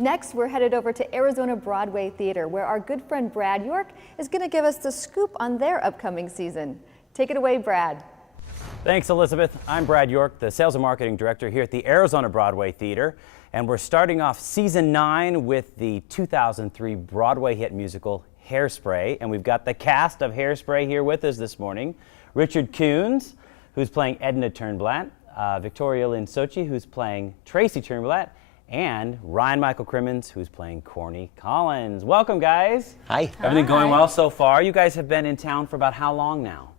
Next, we're headed over to Arizona Broadway Theater, where our good friend Brad York is going to give us the scoop on their upcoming season. Take it away, Brad. Thanks, Elizabeth. I'm Brad York, the Sales and Marketing Director here at the Arizona Broadway Theater, and we're starting off Season 9 with the 2003 Broadway hit musical Hairspray, and we've got the cast of Hairspray here with us this morning. Richard Coons, who's playing Edna Turnblatt, Victoria Lynn Sochi, who's playing Tracy Turnblatt, and Ryan Michael Crimmins, who's playing Corny Collins. Welcome, guys. Hi. Everything going well so far? You guys have been in town for about how long now?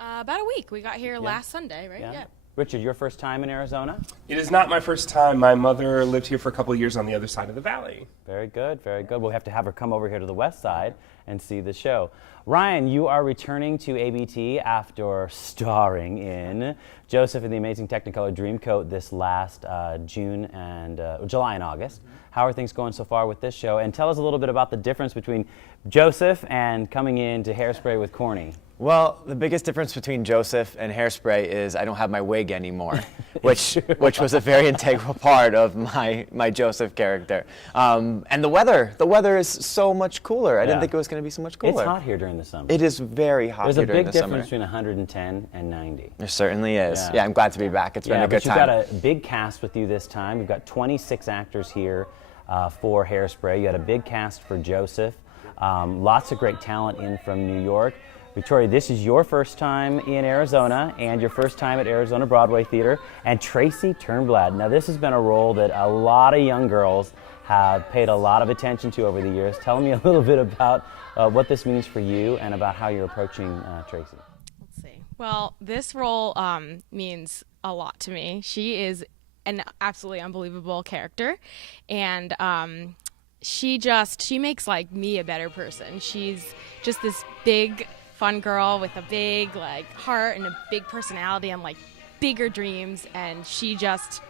About a week. We got here last Sunday, right? Yeah. Richard, your first time in Arizona? It is not my first time. My mother lived here for a couple of years on the other side of the valley. Very good, very good. We'll have to have her come over here to the west side and see the show. Ryan, you are returning to ABT after starring in Joseph and the Amazing Technicolor Dreamcoat this last June and July and August. How are things going so far with this show? And tell us a little bit about the difference between Joseph and coming into Hairspray with Corny. Well, the biggest difference between Joseph and Hairspray is I don't have my wig anymore, which was a very integral part of my Joseph character. And the weather is so much cooler. I didn't think it was going to be so much cooler. It's hot here during the summer. It is very hot here during the summer. There's a big difference between 110 and 90. There certainly is. Yeah, I'm glad to be back. It's been a good time. You've got a big cast with you this time. We've got 26 actors here for Hairspray. You had a big cast for Joseph. Lots of great talent in from New York. Victoria, this is your first time in Arizona and your first time at Arizona Broadway Theater. And Tracy Turnblatt. Now, this has been a role that a lot of young girls have paid a lot of attention to over the years. Tell me a little bit about what this means for you and about how you're approaching Tracy. Let's see. Well, this role means a lot to me. She is an absolutely unbelievable character, and she makes like me a better person. She's just this big fun girl with a big heart and a big personality and bigger dreams, and she doesn't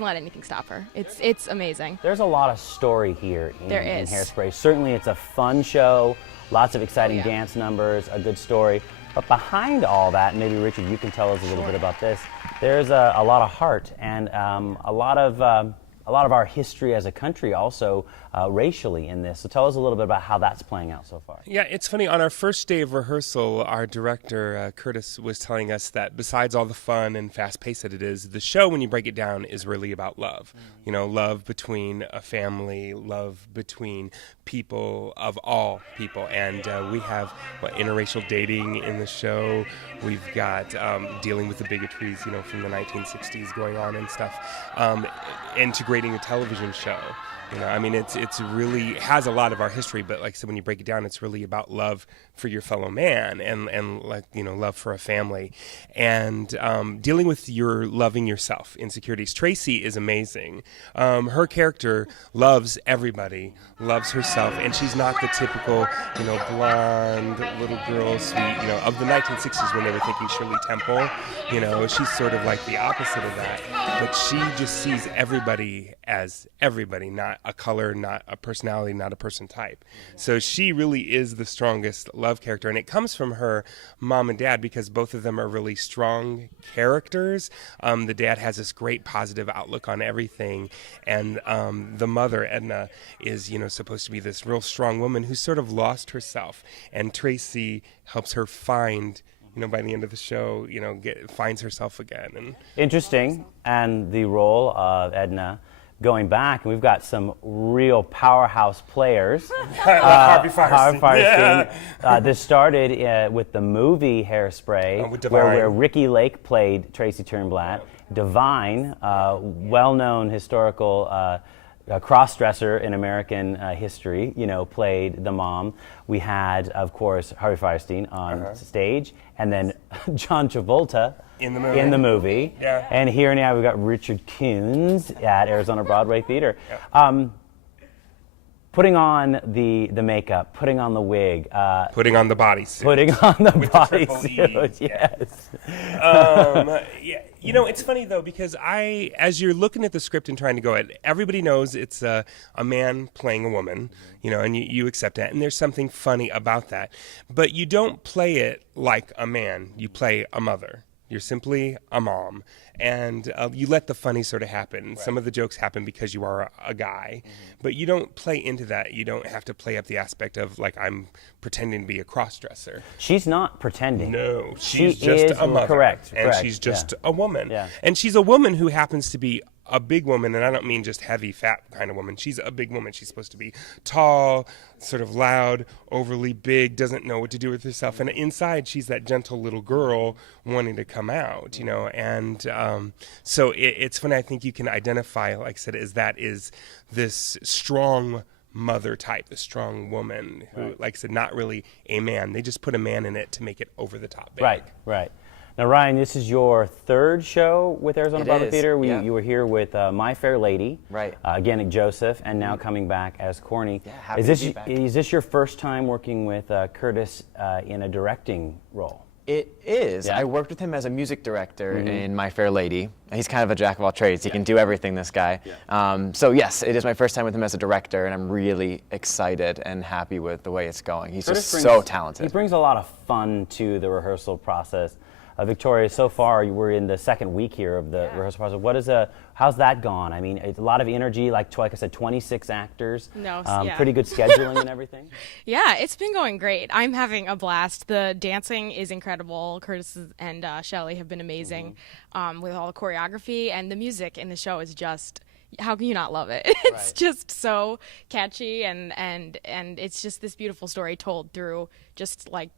let anything stop her. It's amazing. There's a lot of story here in Hairspray. Certainly it's a fun show, lots of exciting dance numbers, a good story. But behind all that, and maybe Richard, you can tell us a little bit about this, there's a lot of heart and a lot of our history as a country also racially in this. So tell us a little bit about how that's playing out so far. Yeah, it's funny. On our first day of rehearsal, our director, Curtis, was telling us that besides all the fun and fast pace that it is, the show, when you break it down, is really about love. You know, love between a family, love between people of all people. And we have interracial dating in the show. We've got dealing with the bigotries, from the 1960s going on and stuff. Integrating a television show. It's really has a lot of our history, but like I said, when you break it down, it's really about love for your fellow man and love for a family, and dealing with your loving yourself insecurities. Tracy is amazing. Her character loves everybody, loves herself, and she's not the typical, blonde little girl, sweet, of the 1960s when they were thinking Shirley Temple. She's sort of like the opposite of that, but she just sees everybody as everybody, not a color, not a personality, not a person type. So she really is the strongest love character, and it comes from her mom and dad because both of them are really strong characters. The dad has this great positive outlook on everything, and the mother, Edna, is supposed to be this real strong woman who's sort of lost herself, and Tracy helps her find by the end of the show, finds herself again. And interesting, and the role of Edna going back, and we've got some real powerhouse players. Harvey Firestein. This started with the movie Hairspray, where Ricky Lake played Tracy Turnblatt. Divine, well-known historical cross-dresser in American history, played the mom. We had, of course, Harvey Firestein on stage, and then John Travolta in the movie. Yeah. And here now we've got Richard Coons at Arizona Broadway Theater. Yep. Putting on the makeup, putting on the wig. Putting on the bodysuit. Putting on the bodysuit, yes. It's funny, though, because as you're looking at the script and trying to go at it, everybody knows it's a man playing a woman, and you accept that, and there's something funny about that. But you don't play it like a man. You play a mother. You're simply a mom. and you let the funny sort of happen. Right. Some of the jokes happen because you are a guy, but you don't play into that. You don't have to play up the aspect of like I'm pretending to be a cross-dresser. She's not pretending. No, she's just a mother. Correct. And she's just a woman. Yeah. And she's a woman who happens to be a big woman, and I don't mean just heavy, fat kind of woman. She's a big woman. She's supposed to be tall, sort of loud, overly big, doesn't know what to do with herself. And inside, she's that gentle little girl wanting to come out, you know. And so it's funny. I think you can identify, like I said, as that is this strong mother type, the strong woman who, like I said, not really a man. They just put a man in it to make it over the top big. Right. Now, Ryan, this is your third show with Arizona Broadway Theater. You were here with My Fair Lady, again at Joseph, and now coming back as Corny. Yeah, happy to be back. Is this your first time working with Curtis in a directing role? It is. I worked with him as a music director in My Fair Lady. He's kind of a jack of all trades. He can do everything, this guy. So yes, it is my first time with him as a director, and I'm really excited and happy with the way it's going. He's just so talented. He brings a lot of fun to the rehearsal process. Victoria, so far we're in the second week here of the rehearsal process. How's that gone? I mean, it's a lot of energy, like I said, 26 actors. Pretty good scheduling and everything. Yeah, it's been going great. I'm having a blast. The dancing is incredible. Curtis and Shelley have been amazing with all the choreography, and the music in the show is just, how can you not love it? It's just so catchy, and it's just this beautiful story told through just like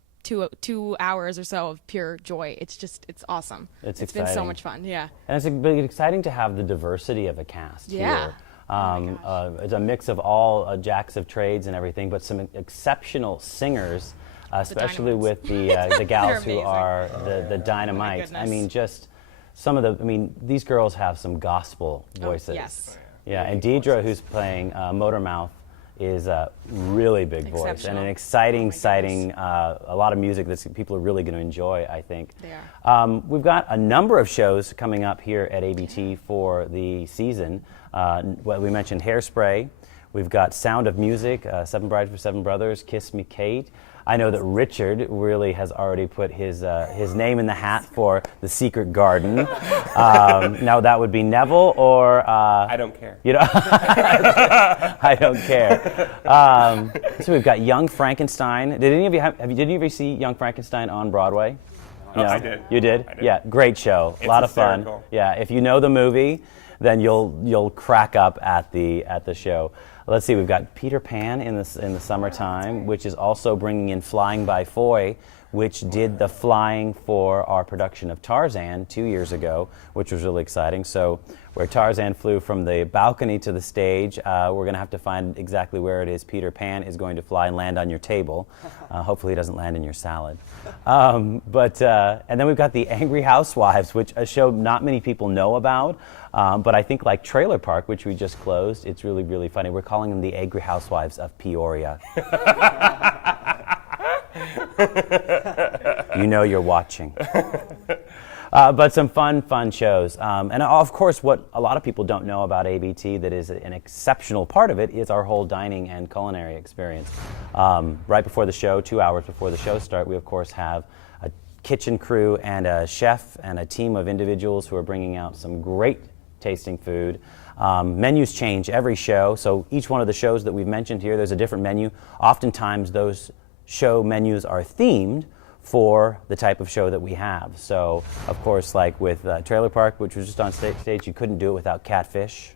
2 hours or so of pure joy. It's awesome. It's been so much fun. Yeah. And it's been exciting to have the diversity of a cast here. It's a mix of all jacks of trades and everything, but some exceptional singers, especially with the gals who are the Dynamites. I mean, just some of these girls have some gospel voices. Yes. Yeah, and Deidre, who's playing Motormouth, is a really big voice and an exciting, a lot of music that people are really going to enjoy, I think. They are. We've got a number of shows coming up here at ABT for the season. We mentioned Hairspray. We've got Sound of Music, Seven Brides for Seven Brothers, Kiss Me Kate. I know that Richard really has already put his name in the hat for The Secret Garden. Now that would be Neville or... I don't care. You know, I don't care. So we've got Young Frankenstein. Did any of you did you ever see Young Frankenstein on Broadway? No, I did. You did? I did. Yeah, great show. A lot of fun. Yeah, if you know the movie, then you'll crack up at the show. Let's see, we've got Peter Pan in the summertime, which is also bringing in Flying by Foy, which did the flying for our production of Tarzan 2 years ago, which was really exciting. So where Tarzan flew from the balcony to the stage, we're going to have to find exactly where it is Peter Pan is going to fly and land on your table. Hopefully he doesn't land in your salad. And then we've got The Angry Housewives, which a show not many people know about. But I think like Trailer Park, which we just closed, it's really, really funny. We're calling them The Angry Housewives of Peoria. You know you're watching. But some fun shows. And of course, what a lot of people don't know about ABT that is an exceptional part of it is our whole dining and culinary experience. Right before the show, 2 hours before the show start, we of course have a kitchen crew and a chef and a team of individuals who are bringing out some great tasting food. Menus change every show, so each one of the shows that we've mentioned here, there's a different menu. Oftentimes those show menus are themed for the type of show that we have. So, of course, like with Trailer Park, which was just on stage, you couldn't do it without catfish.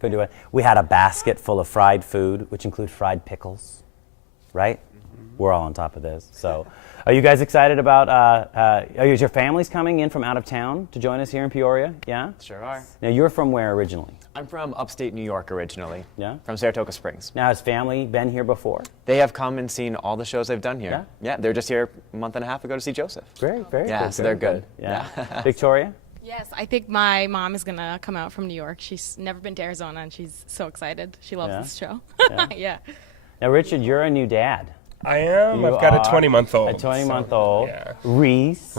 Couldn't do it. We had a basket full of fried food, which include fried pickles, right? We're all on top of this. So, are you guys excited about, is your families coming in from out of town to join us here in Peoria? Yeah? Sure are. Now, you're from where originally? I'm from upstate New York originally. Yeah? From Saratoga Springs. Now, has family been here before? They have come and seen all the shows I've done here. Yeah? Yeah, they're just here a month and a half ago to see Joseph. Very good. Yeah, so they're good. Yeah. Victoria? Yes, I think my mom is going to come out from New York. She's never been to Arizona, and she's so excited. She loves this show. Yeah. Yeah. Now, Richard, you're a new dad. I am. You I've got a are 20-month-old. A 20-month-old. Yeah. Reese.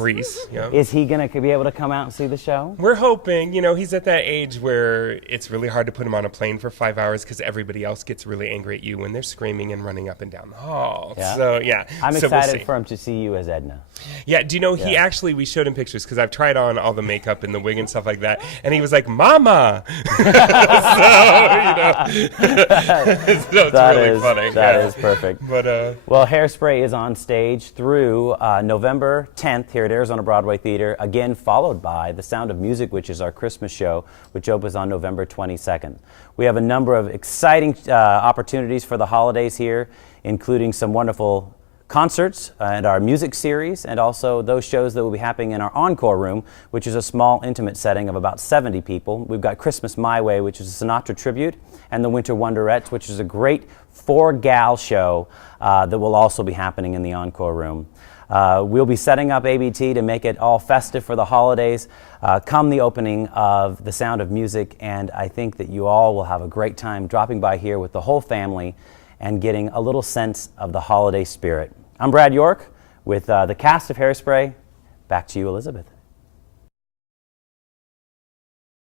Yeah. Is he going to be able to come out and see the show? We're hoping. He's at that age where it's really hard to put him on a plane for 5 hours because everybody else gets really angry at you when they're screaming and running up and down the hall. Yeah. So, yeah. I'm So we'll excited see. for him to see you as Edna. Yeah, do you know, he actually, we showed him pictures because I've tried on all the makeup and the wig and stuff like that, and he was like, Mama! So, it's really funny. That is perfect. But, well, Hairspray is on stage through November 10th here at Arizona Broadway Theater, again followed by The Sound of Music, which is our Christmas show, which opens on November 22nd. We have a number of exciting opportunities for the holidays here, including some wonderful concerts and our music series, and also those shows that will be happening in our Encore room, which is a small, intimate setting of about 70 people. We've got Christmas My Way, which is a Sinatra tribute, and The Winter Wonderettes, which is a great four-gal show that will also be happening in the Encore room. We'll be setting up ABT to make it all festive for the holidays come the opening of The Sound of Music, and I think that you all will have a great time dropping by here with the whole family and getting a little sense of the holiday spirit. I'm Brad York with the cast of Hairspray. Back to you, Elizabeth.